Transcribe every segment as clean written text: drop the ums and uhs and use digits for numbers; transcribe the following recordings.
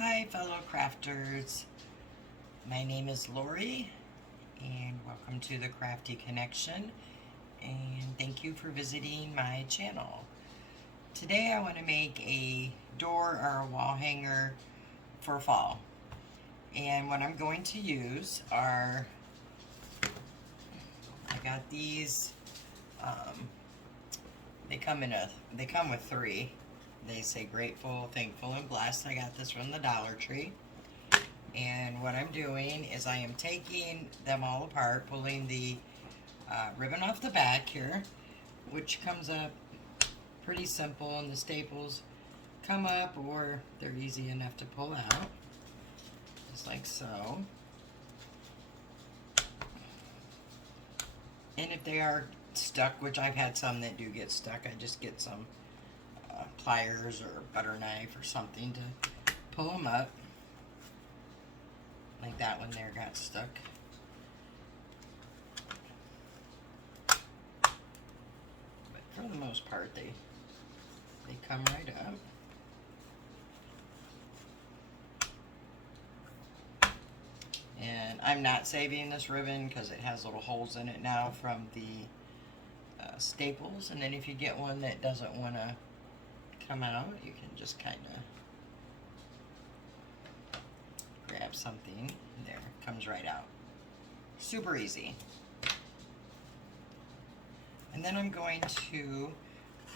Hi fellow crafters, my name is Lori and welcome to the Crafty Connection, and thank you for visiting my channel. Today I want to make a door or a wall hanger for fall, and what I'm going to use are, I got these, they come with three. They say grateful, thankful, and blessed. I got this from the Dollar Tree. And what I'm doing is I am taking them all apart, pulling the ribbon off the back here, which comes up pretty simple, and the staples come up, or they're easy enough to pull out, just like so. And if they are stuck, which I've had some that do get stuck, I just get some pliers or butter knife or something to pull them up, like that one there got stuck. But for the most part, they come right up. And I'm not saving this ribbon because it has little holes in it now from the staples. And then if you get one that doesn't want to come out, you can just kind of grab something. There, it comes right out. Super easy. And then I'm going to,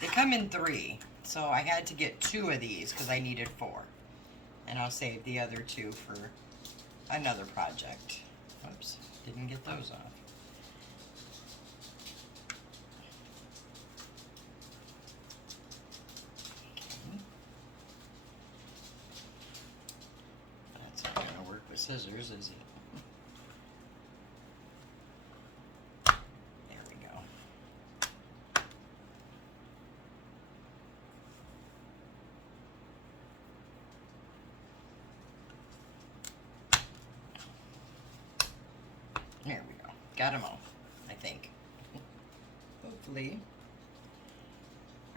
they come in 3, so I had to get 2 of these because I needed 4. And I'll save the other 2 for another project. Oops, didn't get those off. Scissors, is it? There we go. There we go. Got them all, I think. Hopefully.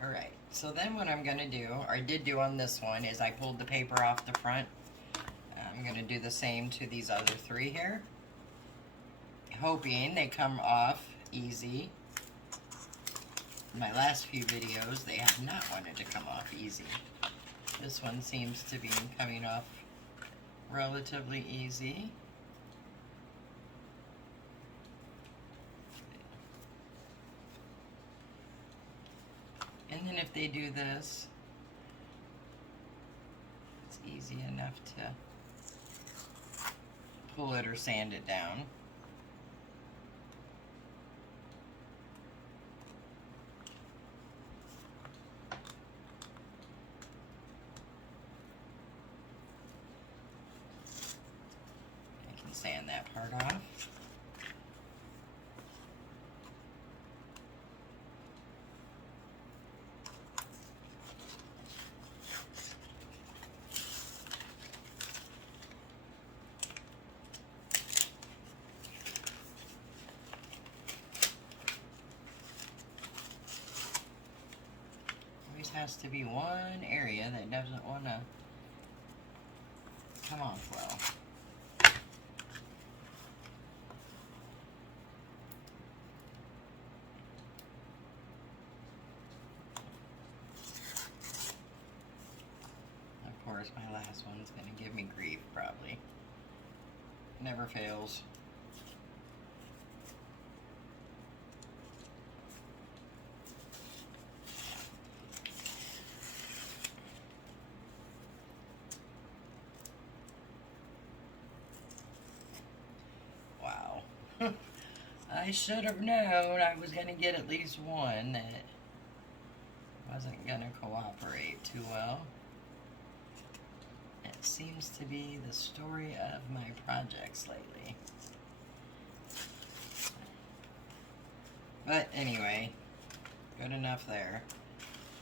Alright, so then what I'm going to do, or I did do on this one, is I pulled the paper off the front. I'm going to do the same to these other 3 here, hoping they come off easy. In my last few videos, they have not wanted to come off easy. This one seems to be coming off relatively easy. And then if they do this, it's easy enough to pull it or sand it down. I can sand that part off. Has to be one area that doesn't want to come off well. Of course, my last one's going to give me grief, probably. Never fails. I should have known I was going to get at least one that wasn't going to cooperate too well. It seems to be the story of my projects lately. But anyway, good enough there.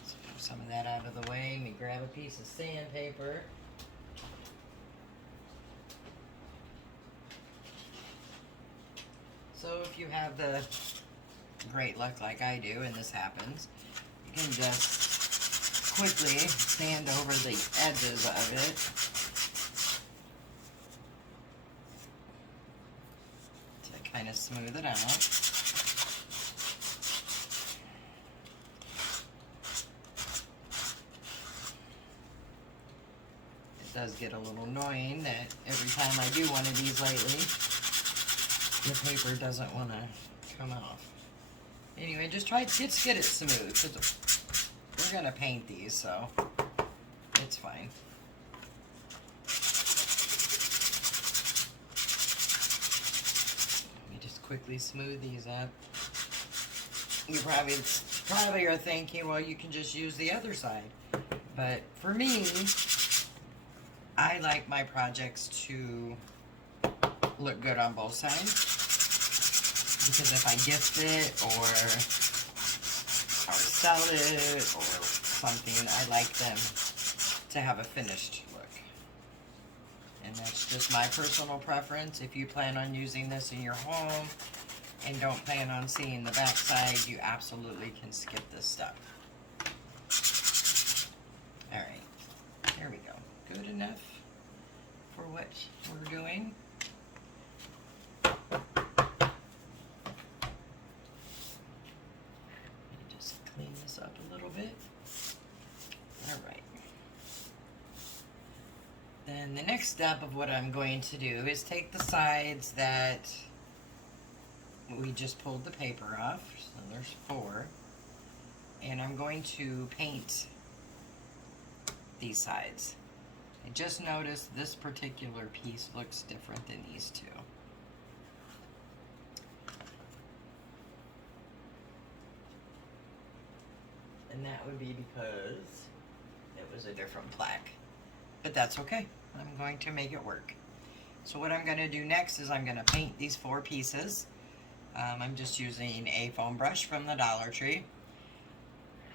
Let's move some of that out of the way. Let me grab a piece of sandpaper. So if you have the great luck like I do, and this happens, you can just quickly sand over the edges of it of smooth it out. It does get a little annoying that every time I do one of these lately, the paper doesn't want to come off. Anyway, just get it smooth, because we're going to paint these, so it's fine. Let me just quickly smooth these up. You probably are thinking, well, you can just use the other side. But for me, I like my projects to look good on both sides. Because if I gift it or sell it or something, I like them to have a finished look. And that's just my personal preference. If you plan on using this in your home and don't plan on seeing the back side, you absolutely can skip this step. Alright, there we go. Good enough for what we're doing. Clean this up a little bit. Alright. Then the next step of what I'm going to do is take the sides that we just pulled the paper off. So there's 4. And I'm going to paint these sides. I just noticed this particular piece looks different than these two. And that would be because it was a different plaque. But that's okay. I'm going to make it work. So what I'm going to do next is I'm going to paint these 4 pieces. I'm just using a foam brush from the Dollar Tree.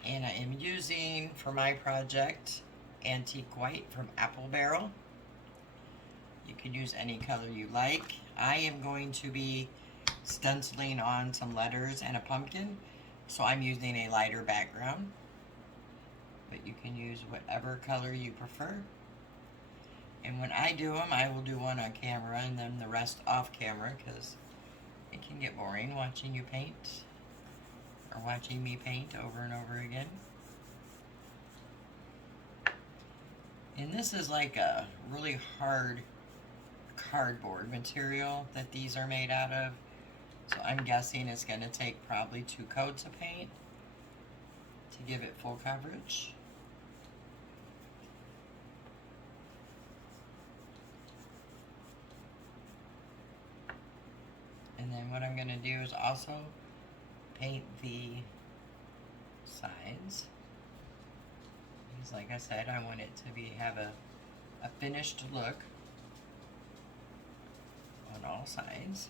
And I am using, for my project, Antique White from Apple Barrel. You can use any color you like. I am going to be stenciling on some letters and a pumpkin. So I'm using a lighter background, but you can use whatever color you prefer. And when I do them, I will do one on camera and then the rest off camera, because it can get boring watching you paint, or watching me paint over and over again. And this is like a really hard cardboard material that these are made out of. So I'm guessing it's going to take probably 2 coats of paint to give it full coverage. And then what I'm going to do is also paint the sides. Because like I said, I want it to have a finished look on all sides.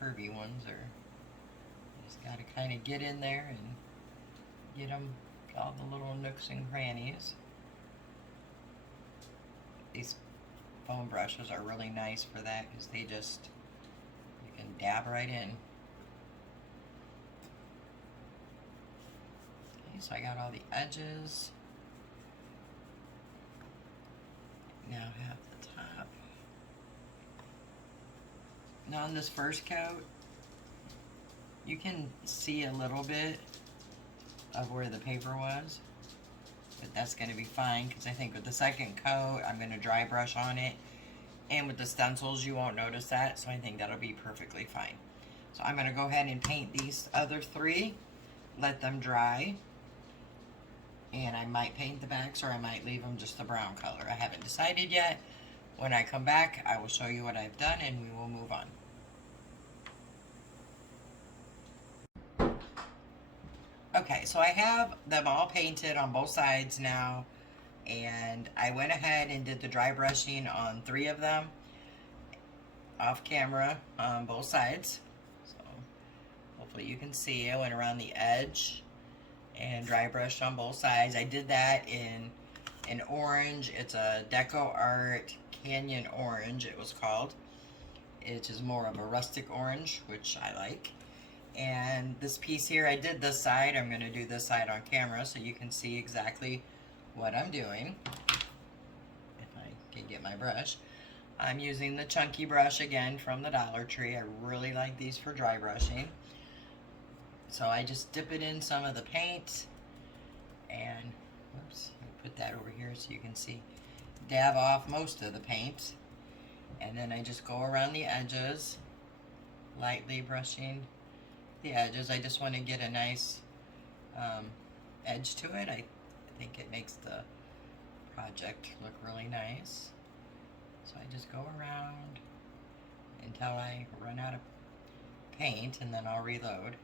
Curvy ones are, you just got to kind of get in there and get them all the little nooks and crannies. These foam brushes are really nice for that, because they just, you can dab right in. Okay, so I got all the edges. Now I have the top. Now on this first coat, you can see a little bit of where the paper was, but that's going to be fine, because I think with the second coat, I'm going to dry brush on it, and with the stencils, you won't notice that, so I think that'll be perfectly fine. So I'm going to go ahead and paint these other 3, let them dry, and I might paint the backs, or I might leave them just the brown color. I haven't decided yet. When I come back, I will show you what I've done, and we will move on. Okay, so I have them all painted on both sides now, and I went ahead and did the dry brushing on 3 of them off camera on both sides. So hopefully you can see. I went around the edge and dry brushed on both sides. I did that in an orange. It's a Deco Art Canyon Orange, it was called. It is more of a rustic orange, which I like. And this piece here, I did this side. I'm going to do this side on camera so you can see exactly what I'm doing. If I can get my brush. I'm using the chunky brush again from the Dollar Tree. I really like these for dry brushing. So I just dip it in some of the paint and, oops, let me put that over here so you can see, dab off most of the paint. And then I just go around the edges, lightly brushing the edges. I just want to get a nice edge to it. I think it makes the project look really nice. So I just go around until I run out of paint, and then I'll reload.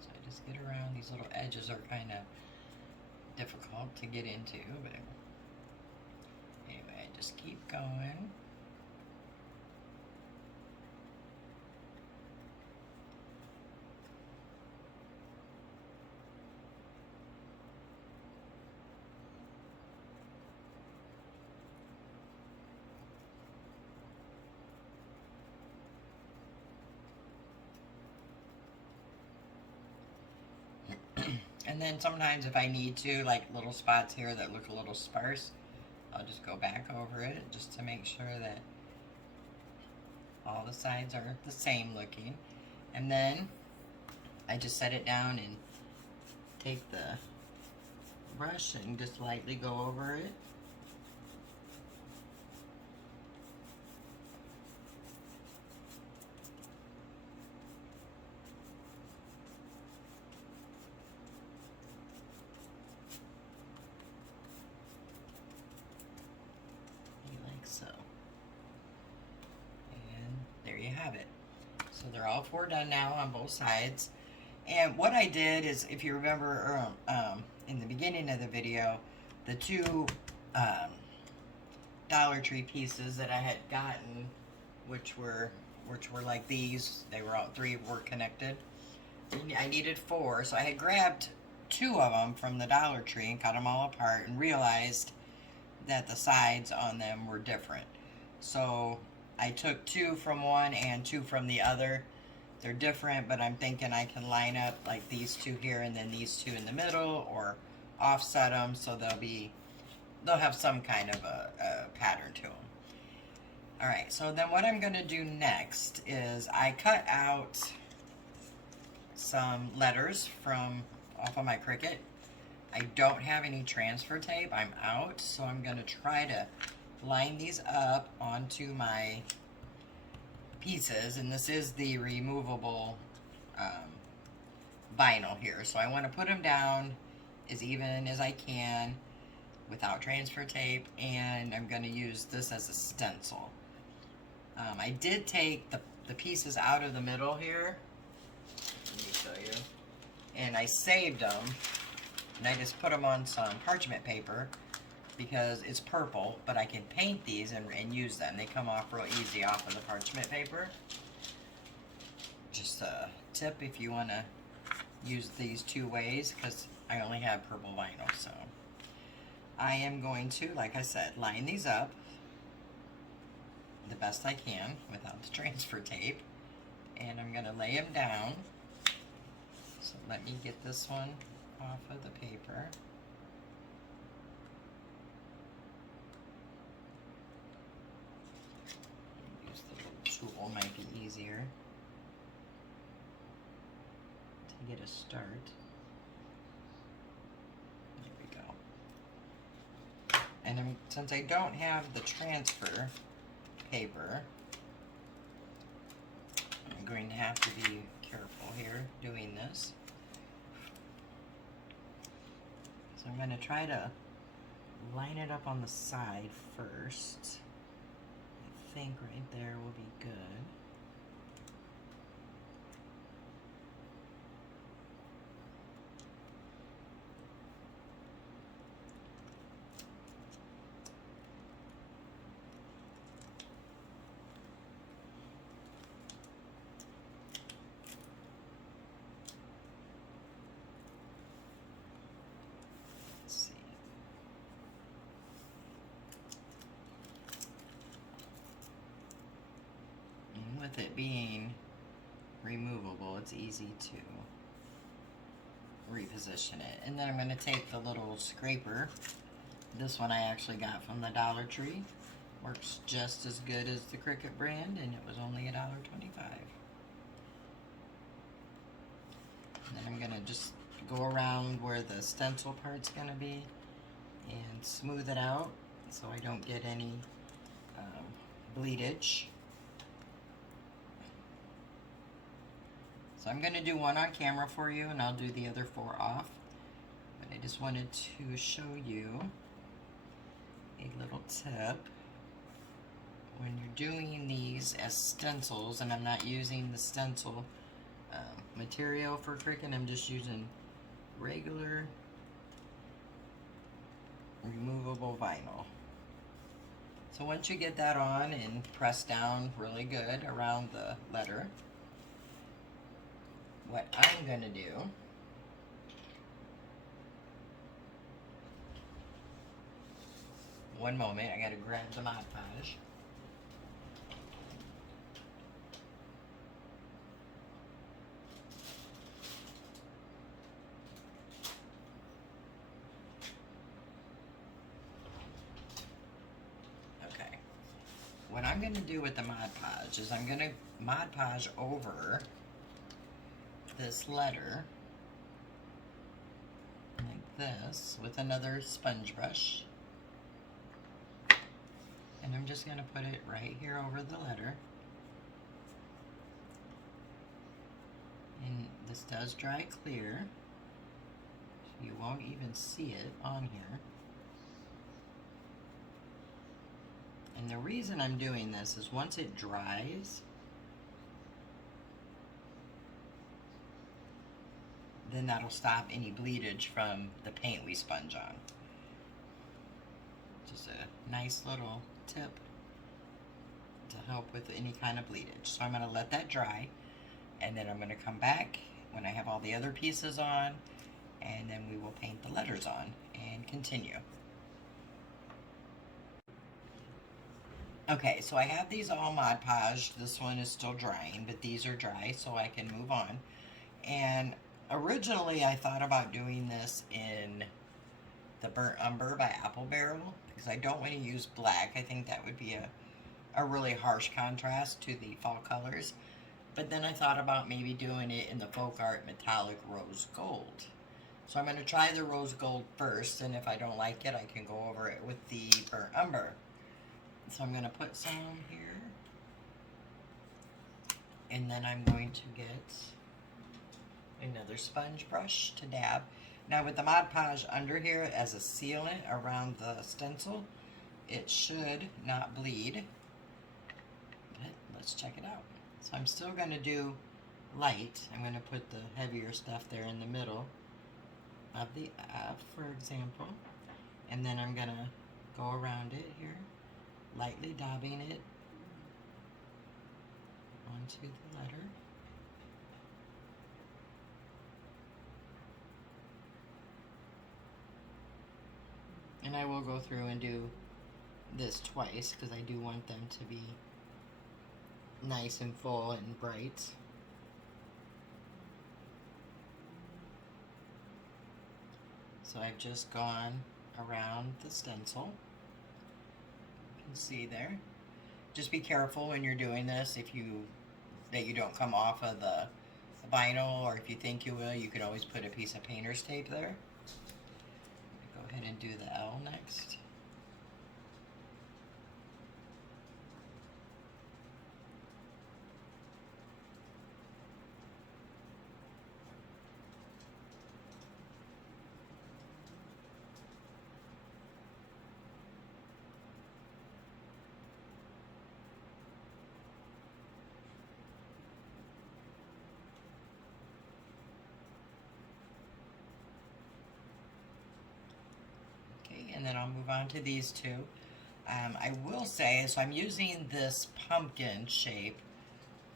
So I just get around. These little edges are kind of difficult to get into, but anyway, I just keep going. And then sometimes if I need to, like little spots here that look a little sparse, I'll just go back over it just to make sure that all the sides are the same looking. And then I just set it down and take the brush and just lightly go over it. So, and there you have it. So they're all four done now on both sides. And what I did is, if you remember in the beginning of the video, the two Dollar Tree pieces that I had gotten, which were like these, they were all three were connected. I needed four, so I had grabbed two of them from the Dollar Tree and cut them all apart and realized that the sides on them were different. So I took two from one and two from the other. They're different, but I'm thinking I can line up like these two here and then these two in the middle, or offset them so they'll have some kind of a pattern to them. Alright, so then what I'm going to do next is I cut out some letters from off of my Cricut. I don't have any transfer tape. I'm out, so I'm going to try to line these up onto my pieces, and this is the removable vinyl here, so I want to put them down as even as I can without transfer tape, and I'm going to use this as a stencil. I did take the pieces out of the middle here. Let me show you. And I saved them. And I just put them on some parchment paper because it's purple, but I can paint these and use them. They come off real easy off of the parchment paper. Just a tip if you want to use these two ways, because I only have purple vinyl. So I am going to, like I said, line these up the best I can without the transfer tape. And I'm going to lay them down. So let me get this one off of the paper. Use the little tool, might be easier to get a start. There we go. And then, since I don't have the transfer paper, I'm going to have to be careful here doing this. So I'm going to try to line it up on the side first. I think right there will be good. with it being removable, it's easy to reposition it. And then I'm going to take the little scraper. This one I actually got from the Dollar Tree. Works just as good as the Cricut brand, and it was only $1.25. And then I'm going to just go around where the stencil part's going to be and smooth it out so I don't get any bleedage. So I'm going to do one on camera for you, and I'll do the other 4 off. But I just wanted to show you a little tip. When you're doing these as stencils, and I'm not using the stencil material for Cricut, I'm just using regular removable vinyl. So once you get that on and press down really good around the letter, what I'm going to do one moment, I got to grab the Mod Podge. Okay. What I'm going to do with the Mod Podge is I'm going to Mod Podge over this letter like this with another sponge brush, and I'm just going to put it right here over the letter. And this does dry clear, so you won't even see it on here. And the reason I'm doing this is once it dries, then that'll stop any bleedage from the paint we sponge on. Just a nice little tip to help with any kind of bleedage. So I'm going to let that dry, and then I'm going to come back when I have all the other pieces on, and then we will paint the letters on and continue. Okay, so I have these all Mod Podged. This one is still drying, but these are dry, so I can move on. And originally, I thought about doing this in the Burnt Umber by Apple Barrel, because I don't want to use black. I think that would be a really harsh contrast to the fall colors. But then I thought about maybe doing it in the Folk Art Metallic Rose Gold. So I'm going to try the Rose Gold first, and if I don't like it, I can go over it with the Burnt Umber. So I'm going to put some here, and then I'm going to get another sponge brush to dab. Now with the Mod Podge under here as a sealant around the stencil, it should not bleed, but let's check it out. So I'm still going to do light. I'm going to put the heavier stuff there in the middle of the F, for example, and then I'm going to go around it here, lightly dabbing it onto the letter. And I will go through and do this twice because I do want them to be nice and full and bright. So I've just gone around the stencil. You can see there. Just be careful when you're doing this that you don't come off of the vinyl, or if you think you will, you could always put a piece of painter's tape there. Go ahead and do the L next. And then I'll move on to these two. I will say, so I'm using this pumpkin shape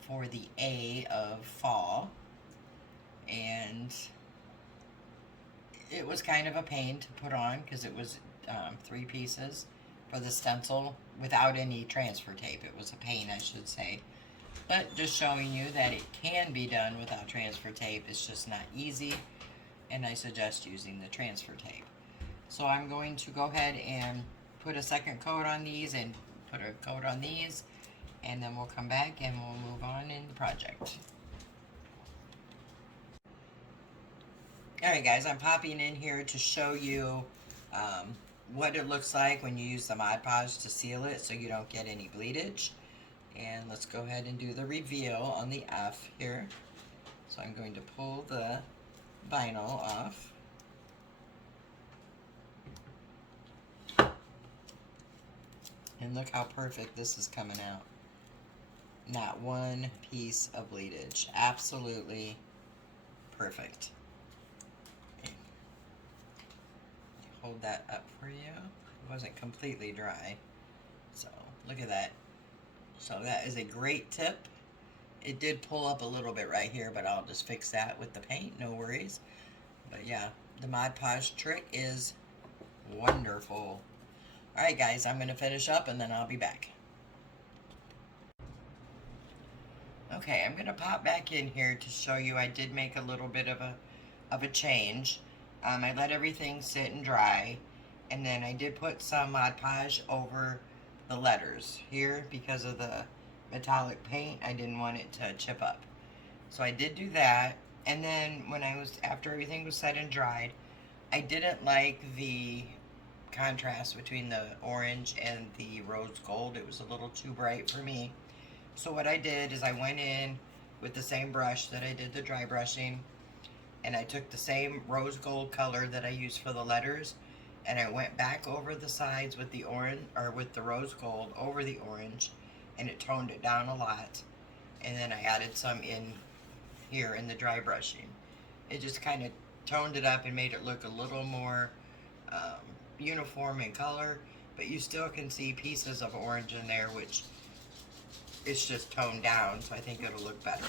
for the A of fall, and it was kind of a pain to put on because it was 3 pieces for the stencil without any transfer tape. It was a pain, I should say. But just showing you that it can be done without transfer tape. It's just not easy, and I suggest using the transfer tape. So I'm going to go ahead and put a second coat on these and put a coat on these, and then we'll come back and we'll move on in the project. Alright guys, I'm popping in here to show you what it looks like when you use the Mod Podge to seal it so you don't get any bleedage. And let's go ahead and do the reveal on the F here. So I'm going to pull the vinyl off. And look how perfect this is coming out. Not one piece of bleedage. Absolutely perfect. Okay. Hold that up for you. It wasn't completely dry. So look at that. So that is a great tip. It did pull up a little bit right here, but I'll just fix that with the paint. No worries. But yeah, the Mod Podge trick is wonderful. Alright guys, I'm going to finish up and then I'll be back. Okay, I'm going to pop back in here to show you I did make a little bit of a change. I let everything sit and dry, and then I did put some Mod Podge over the letters here because of the metallic paint. I didn't want it to chip up. So I did do that, and then after everything was set and dried, I didn't like the contrast between the orange and the rose gold. It was a little too bright for me. So what I did is I went in with the same brush that I did the dry brushing, and I took the same rose gold color that I used for the letters, and I went back over the sides with the orange, or with the rose gold over the orange, and it toned it down a lot. And then I added some in here in the dry brushing. It just kind of toned it up and made it look a little more uniform in color, but you still can see pieces of orange in there, which it's just toned down, so I think it'll look better.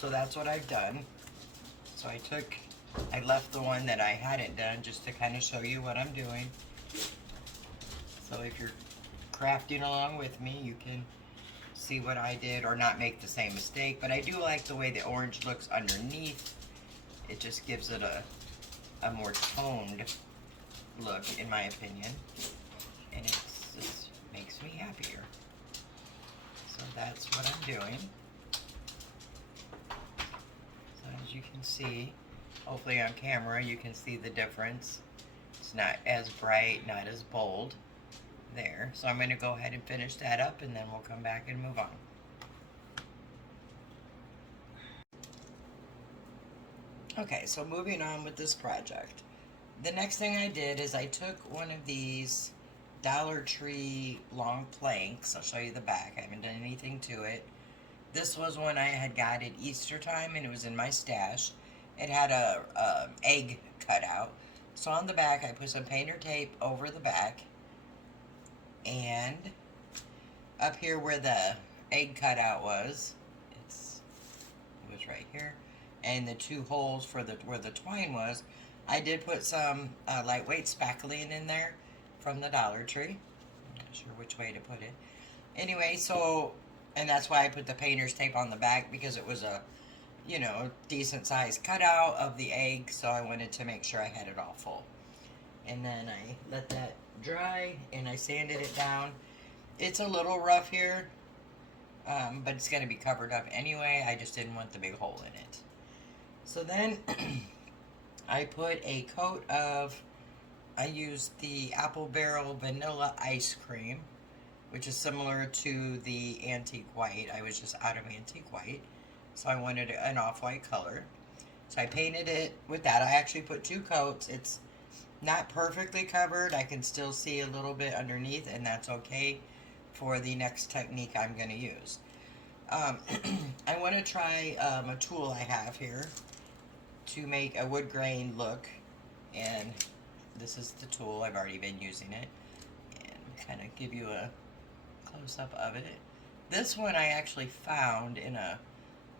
So that's what I've done. So I left the one that I hadn't done just to kind of show you what I'm doing. So if you're crafting along with me, you can see what I did or not make the same mistake. But I do like the way the orange looks underneath. It just gives it a more toned look, in my opinion, and it just makes me happier. So that's what I'm doing. So as you can see, hopefully on camera you can see the difference. It's not as bright, not as bold there. So I'm going to go ahead and finish that up, and then we'll come back and move on. Okay, so moving on with this project. The next thing I did is I took one of these Dollar Tree long planks. I'll show you the back. I haven't done anything to it. This was one I had got at Easter time, and it was in my stash. It had a egg cut out. So on the back, I put some painter tape over the back, and up here where the egg cutout was, it was right here, and the two holes for where the twine was, I did put some lightweight spackling in there from the Dollar Tree. I'm not sure which way to put it. Anyway, so, and that's why I put the painter's tape on the back, because it was a, you know, decent size cutout of the egg, so I wanted to make sure I had it all full. And then I let that dry, and I sanded it down. It's a little rough here, but it's going to be covered up anyway. I just didn't want the big hole in it. So then I put a coat of, I used the Apple Barrel Vanilla Ice Cream, which is similar to the Antique White. I was just out of Antique White, so I wanted an off-white color. So I painted it with that. I actually put 2 coats. It's not perfectly covered. I can still see a little bit underneath, and that's okay for the next technique I'm going to use. I want to try a tool I have here to make a wood grain look, and this is the tool. I've already been using it, and kind of give you a close-up of it. This one I actually found in a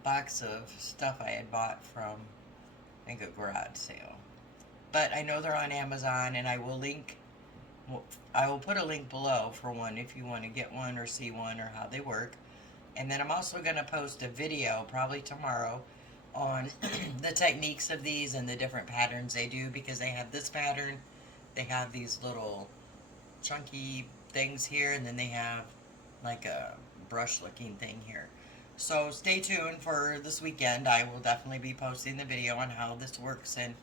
box of stuff I had bought from, I think, a garage sale. But I know they're on Amazon, and I will put a link below for one if you want to get one or see one or how they work. And then I'm also going to post a video probably tomorrow on the techniques of these and the different patterns they do, because they have this pattern, they have these little chunky things here, and then they have like a brush looking thing here. So stay tuned for this weekend. I will definitely be posting the video on how this works and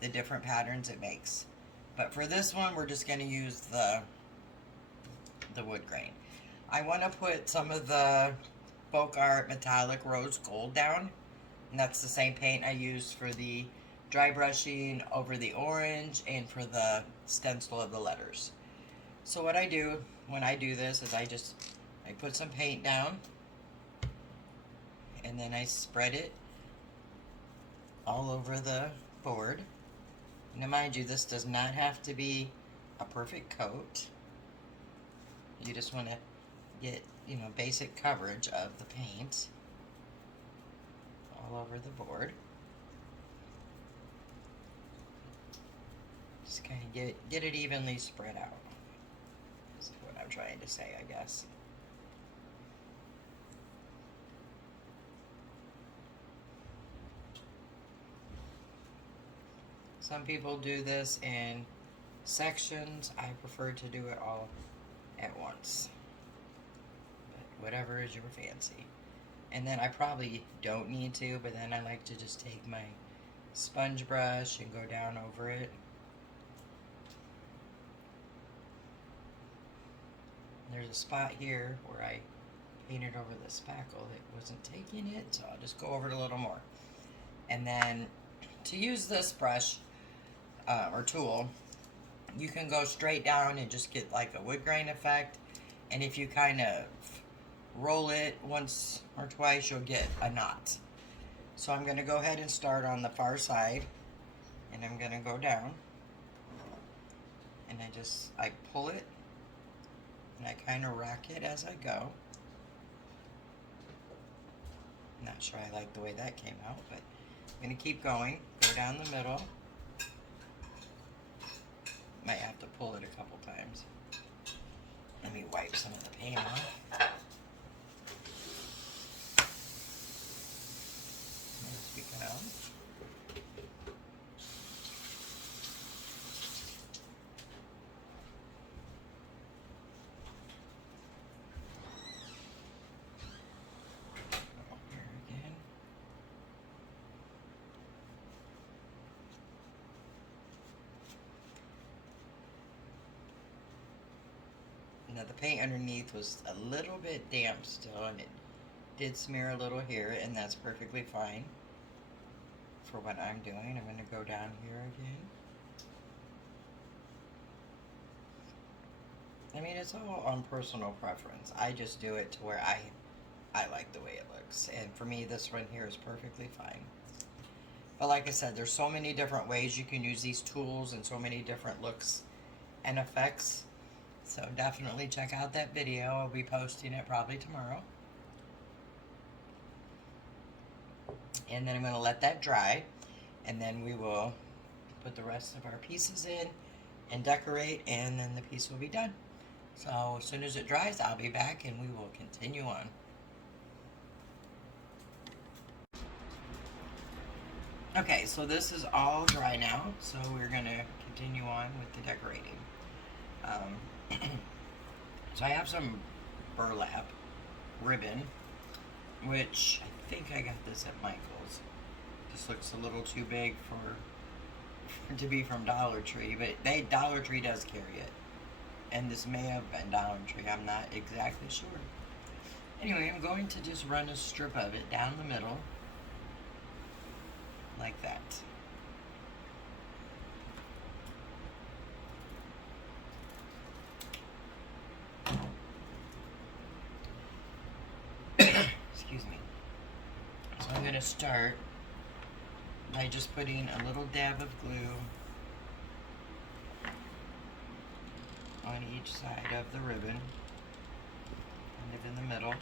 the different patterns it makes. But for this one, we're just going to use the wood grain. I want to put some of the Folk Art Metallic Rose Gold down. And that's the same paint I used for the dry brushing over the orange and for the stencil of the letters. So what I do when I do this is I put some paint down, and then I spread it all over the board. Now mind you, this does not have to be a perfect coat. You just want to get, you know, basic coverage of the paint all over the board. Just kind of get it evenly spread out. That's what I'm trying to say, I guess. Some people do this in sections. I prefer to do it all at once. But whatever is your fancy. And then I probably don't need to, but then I like to just take my sponge brush and go down over it. There's a spot here where I painted over the spackle that wasn't taking it, so I'll just go over it a little more. And then to use this brush or tool, you can go straight down and just get like a wood grain effect. And if you kind of roll it once or twice, you'll get a knot. So I'm going to go ahead and start on the far side, and I'm going to go down, and I pull it, and I kind of rack it as I go. Not sure I like the way that came out, but I'm going to keep going, go down the middle. Might have to pull it a couple times. Let me wipe some of the paint off. As we go. Here again. Now the paint underneath was a little bit damp still, and it did smear a little here, and that's perfectly fine for what I'm doing. I'm going to go down here again. I mean, it's all on personal preference. I just do it to where I like the way it looks, and for me this one here is perfectly fine. But like I said, there's so many different ways you can use these tools and so many different looks and effects. So definitely check out that video. I'll be posting it probably tomorrow. And then I'm going to let that dry, and then we will put the rest of our pieces in and decorate, and then the piece will be done. So as soon as it dries, I'll be back and we will continue on. Okay, so this is all dry now, so we're going to continue on with the decorating. So I have some burlap ribbon, which I think I got this at Michael's. This looks a little too big for to be from Dollar Tree, but Dollar Tree does carry it. And this may have been Dollar Tree, I'm not exactly sure. Anyway, I'm going to just run a strip of it down the middle, like that. Excuse me. So I'm going to start by just putting a little dab of glue on each side of the ribbon, kind of in the middle,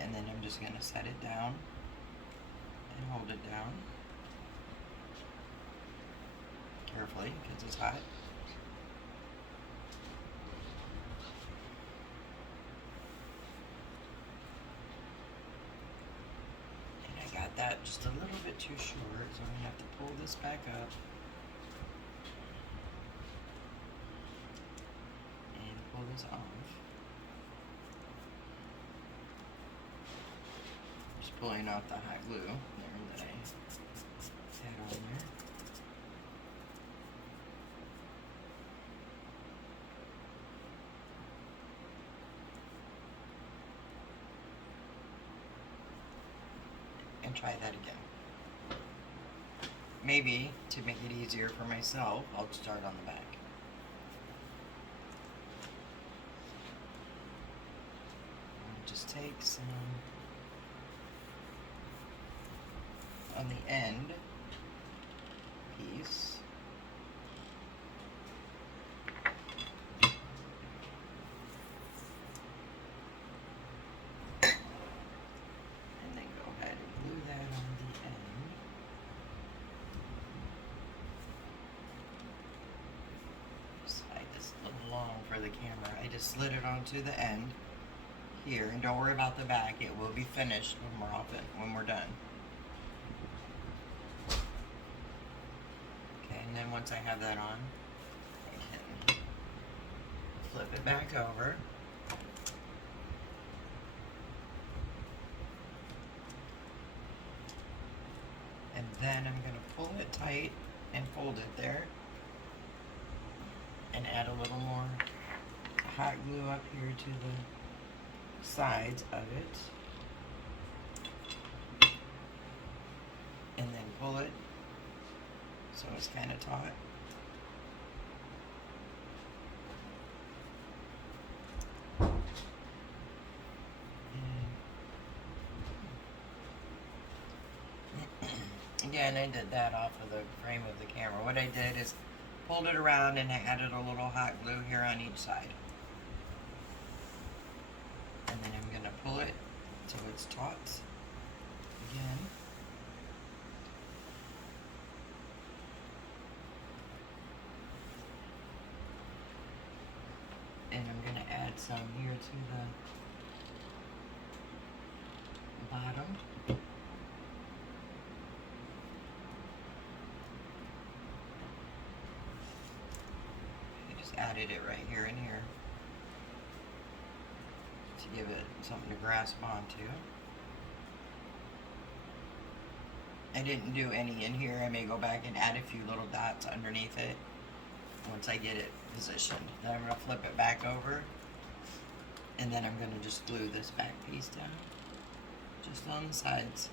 and then I'm just going to set it down and hold it down carefully because it's hot. just a little bit too short, so I'm going to have to pull this back up and pull this off. Just pulling off the hot glue there that I had on there. And try that again. Maybe, to make it easier for myself, I'll start on the back. I'll just take some on the end piece. For the camera, I just slid it onto the end here, and don't worry about the back, it will be finished when we're done. Okay, and then once I have that on, I can flip it back over. And then I'm going to pull it tight and fold it there, and add a little more hot glue up here to the sides of it, and then pull it so it's kind of taut. Again, I did that off of the frame of the camera. What I did is pulled it around and I added a little hot glue here on each side. And then I'm going to pull it so it's taut again. And I'm going to add some here to the bottom. Added it right here and here to give it something to grasp onto. I didn't do any in here. I may go back and add a few little dots underneath it once I get it positioned. Then I'm going to flip it back over, and then I'm going to just glue this back piece down just on the sides.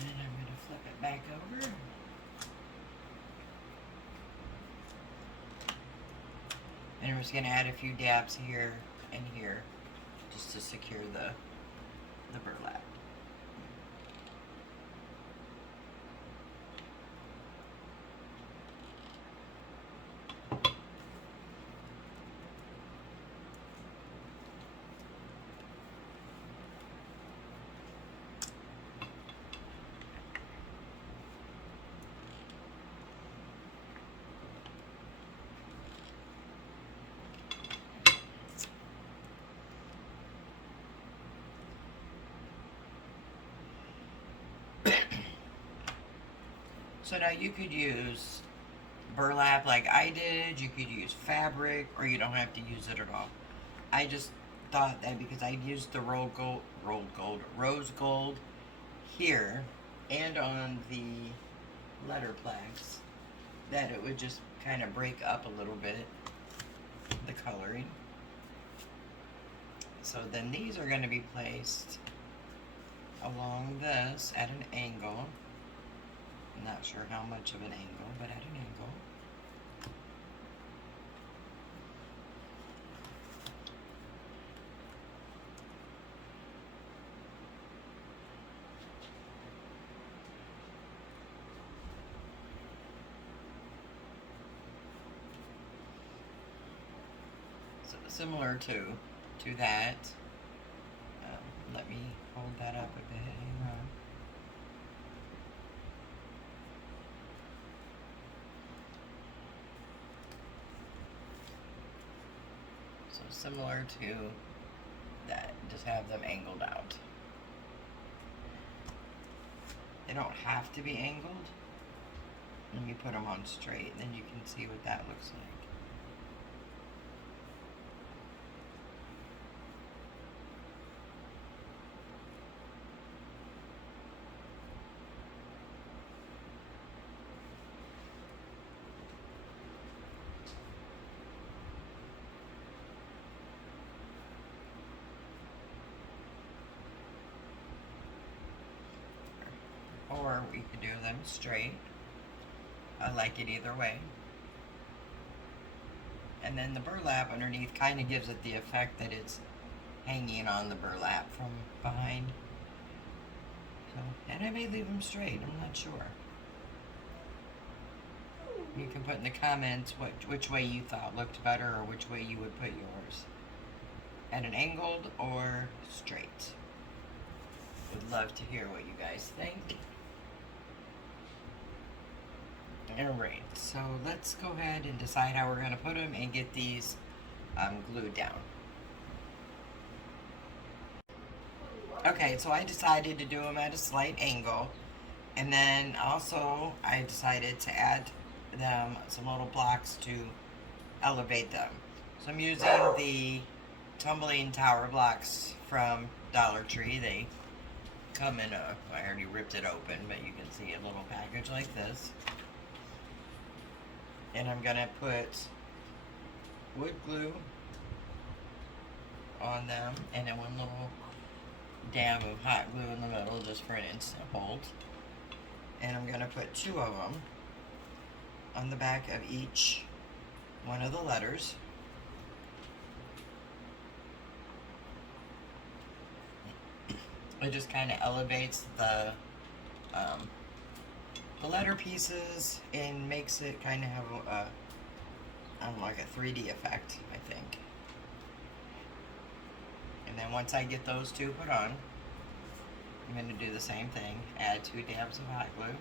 And I'm going to flip it back over. And I'm just going to add a few dabs here and here just to secure the burlap. So now you could use burlap like I did, you could use fabric, or you don't have to use it at all. I just thought that because I used the rose gold here and on the letter plaques, that it would just kind of break up a little bit the coloring. So then these are going to be placed along this at an angle. I'm not sure how much of an angle, but at an angle. similar to that. Let me hold that up a bit. Hang on. So similar to that, just have them angled out. They don't have to be angled. Let me put them on straight, and then you can see what that looks like. Or we could do them straight. I like it either way. And then the burlap underneath kind of gives it the effect that it's hanging on the burlap from behind. So, and I may leave them straight, I'm not sure. You can put in the comments which way you thought looked better, or which way you would put yours. At an angled or straight. Would love to hear what you guys think. Alright, so let's go ahead and decide how we're going to put them and get these glued down. Okay, so I decided to do them at a slight angle, and then also I decided to add them some little blocks to elevate them. So I'm using the Tumbling tower blocks from Dollar Tree. They come in a, I already ripped it open, but you can see a little package like this. And I'm gonna put wood glue on them, and then one little dab of hot glue in the middle just for an instant hold. And I'm gonna put 2 of them on the back of each one of the letters. It just kind of elevates the letter pieces and makes it kind of have a, I don't know, like a 3D effect, I think. And then once I get those 2 put on, I'm going to do the same thing. Add 2 dabs of hot glue.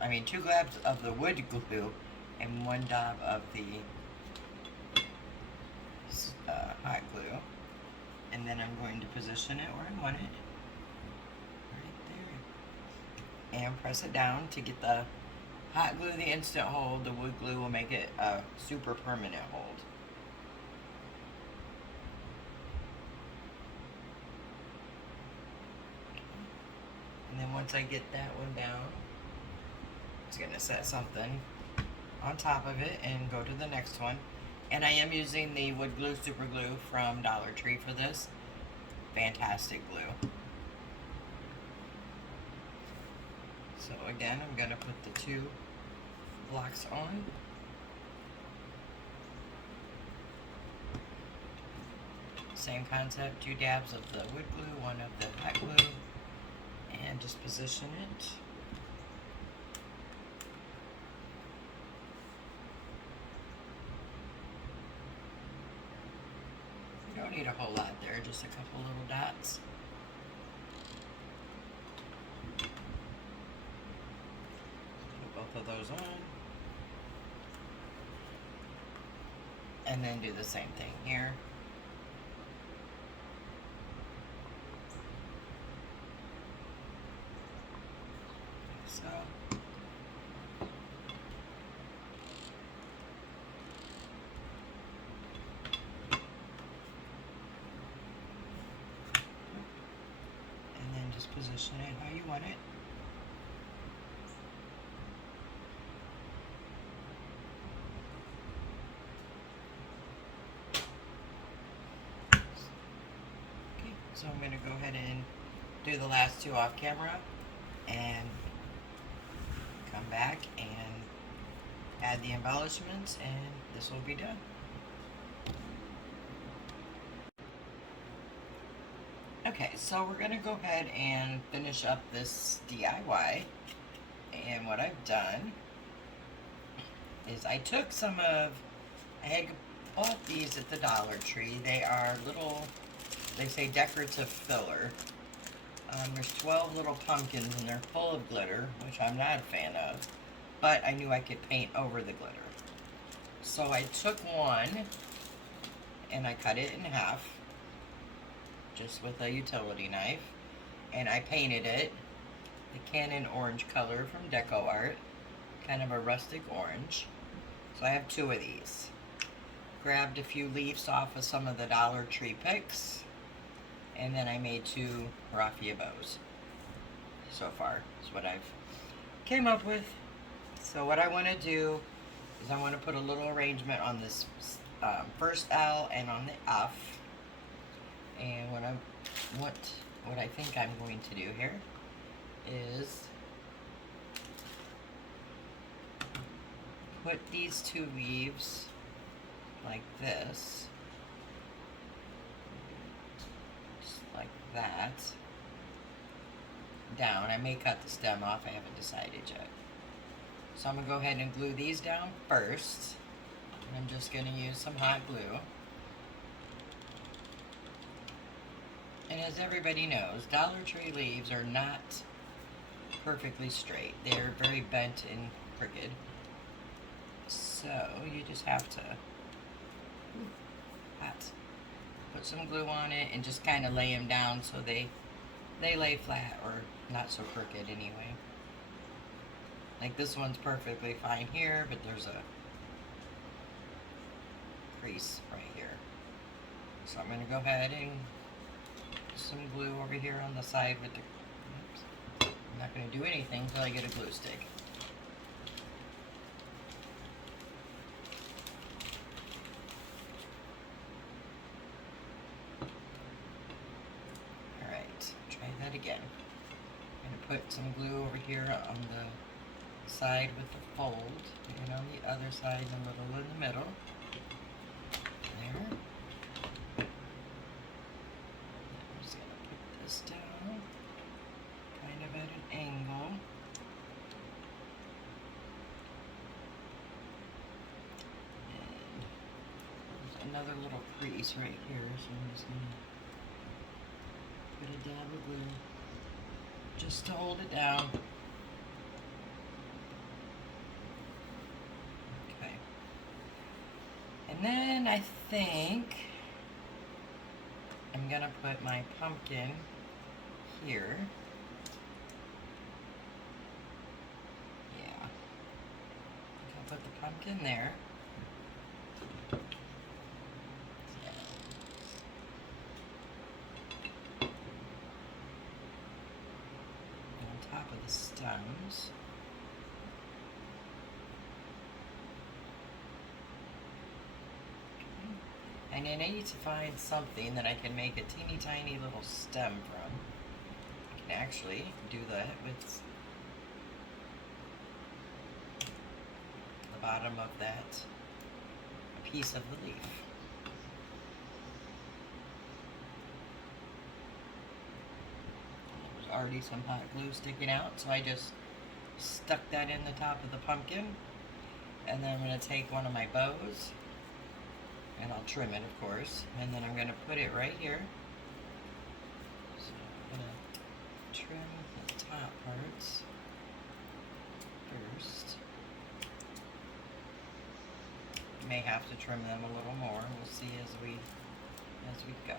And 2 dabs of the wood glue and 1 dab of the hot glue. And then I'm going to position it where I want it, right there, and press it down to get the hot glue the instant hold. The wood glue will make it a super permanent hold. And then once I get that one down, I'm just going to set something on top of it and go to the next one. And I am using the wood glue super glue from Dollar Tree for this. Fantastic glue. So again, I'm going to put the 2 blocks on. Same concept, 2 dabs of the wood glue, 1 of the hot glue, and just position it. Don't need a whole lot there, just a couple little dots. Put both of those on. And then do the same thing here. So. Just position it how you want it. Okay, so I'm going to go ahead and do the last 2 off camera and come back and add the embellishments, and this will be done. Okay, so we're going to go ahead and finish up this DIY. And what I've done is I took I had bought these at the Dollar Tree. They are little, they say decorative filler. There's 12 little pumpkins and they're full of glitter, which I'm not a fan of, but I knew I could paint over the glitter. So I took one and I cut it in half, just with a utility knife, and I painted it the Cannon orange color from Deco Art, kind of a rustic orange. So I have 2 of these. Grabbed a few leaves off of some of the Dollar Tree picks, and then I made 2 raffia bows. So far, is what I've came up with. So what I want to do is I want to put a little arrangement on this first L and on the F. And what I think I'm going to do here is put these 2 leaves like this, just like that, down. I may cut the stem off, I haven't decided yet. So I'm going to go ahead and glue these down first. I'm just going to use some hot glue. And as everybody knows, Dollar Tree leaves are not perfectly straight. They're very bent and crooked. So you just have to put some glue on it and just kind of lay them down so they lay flat, or not so crooked anyway. Like this one's perfectly fine here, but there's a crease right here. So I'm going to go ahead and put some glue over here on the side with the, oops, I'm not going to do anything until I get a glue stick. Alright, try that again. I'm going to put some glue over here on the side with the fold, and on the other side a little in the middle. There. I'm just going to put this down, kind of at an angle. And there's another little crease right here, so I'm just going to put a dab of glue just to hold it down. And then I think I'm going to put my pumpkin here. Yeah. I'll put the pumpkin there. On top of the stems. And then I need to find something that I can make a teeny tiny little stem from. I can actually do that with the bottom of that piece of the leaf. There's already some hot glue sticking out, so I just stuck that in the top of the pumpkin. And then I'm going to take one of my bows, and I'll trim it, of course, and then I'm going to put it right here. So I'm going to trim the top parts first. You may have to trim them a little more. We'll see as we go.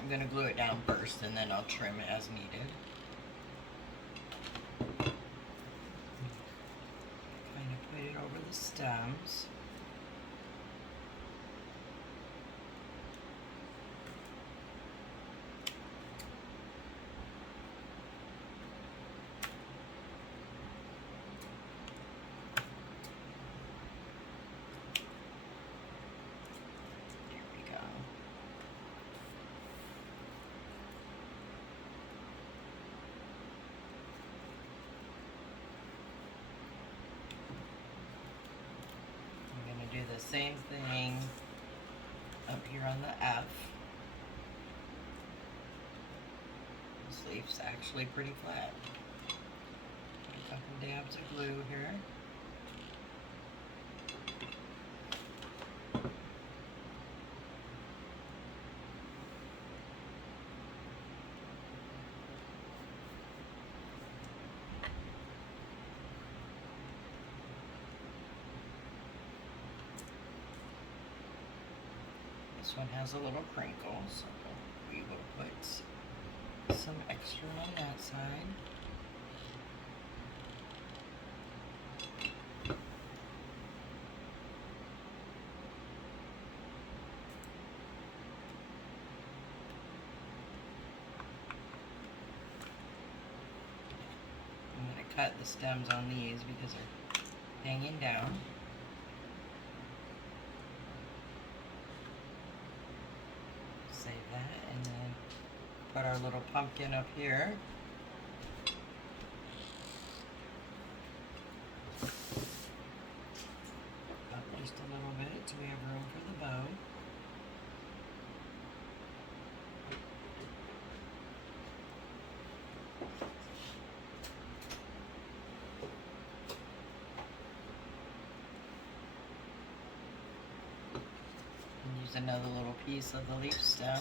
I'm going to glue it down first, and then I'll trim it as needed. Kind of put it over the stems. same thing up here on the F. This leaf's actually pretty flat. A couple dabs of glue here. This one has a little crinkle, so we will put some extra on that side. I'm going to cut the stems on these because they're hanging down. Save that, and then put our little pumpkin up here. Up just a little bit so we have room for the bow. Use another little piece of the leaf stem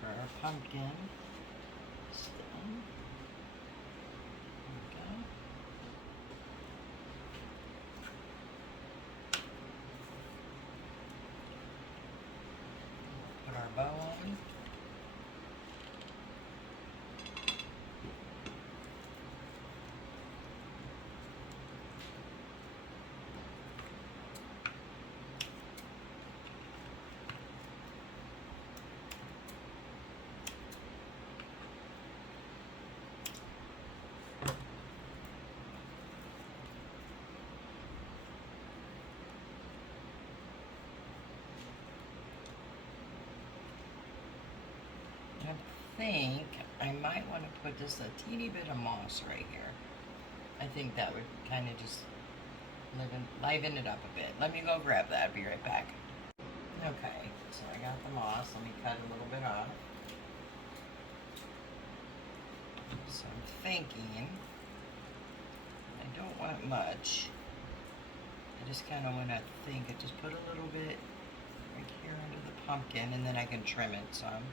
for our pumpkin stem. There we go. Put our bow on. I think I might want to put just a teeny bit of moss right here. I think that would kind of just liven it up a bit. Let me go grab that. I'll be right back. Okay, so I got the moss. Let me cut a little bit off. So I'm thinking I don't want much. I just kind of want to think I just put a little bit right here under the pumpkin, and then I can trim it some.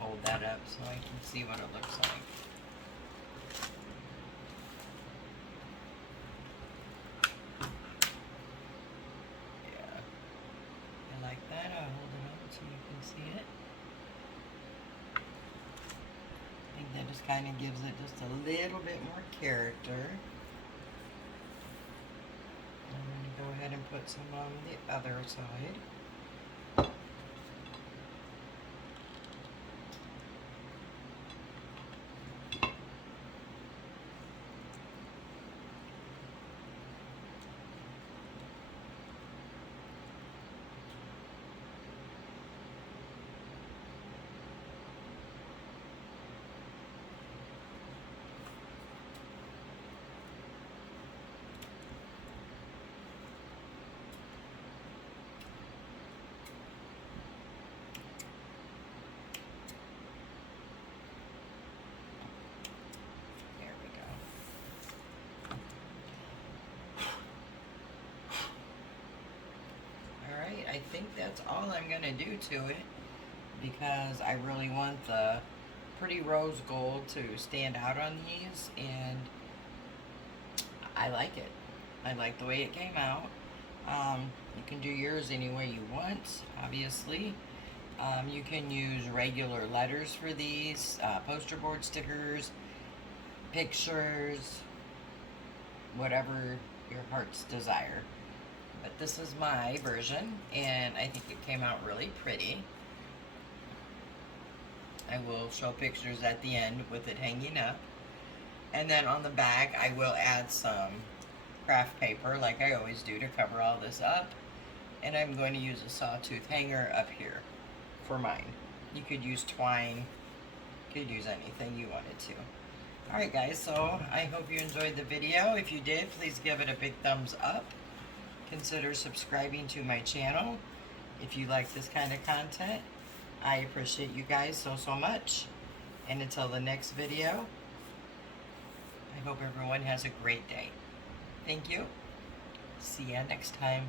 Hold that up so I can see what it looks like. Yeah, I like that. I'll hold it up so you can see it. I think that just kind of gives it just a little bit more character. I'm going to go ahead and put some on the other side. I think that's all I'm going to do to it because I really want the pretty rose gold to stand out on these, and I like it. I like the way it came out. You can do yours any way you want, obviously. You can use regular letters for these, poster board stickers, pictures, whatever your heart's desire. But this is my version, and I think it came out really pretty. I will show pictures at the end with it hanging up. And then on the back, I will add some craft paper, like I always do, to cover all this up. And I'm going to use a sawtooth hanger up here for mine. You could use twine, you could use anything you wanted to. Alright guys, so I hope you enjoyed the video. If you did, please give it a big thumbs up. Consider subscribing to my channel if you like this kind of content. I appreciate you guys so much. And until the next video, I hope everyone has a great day. Thank you. See ya next time.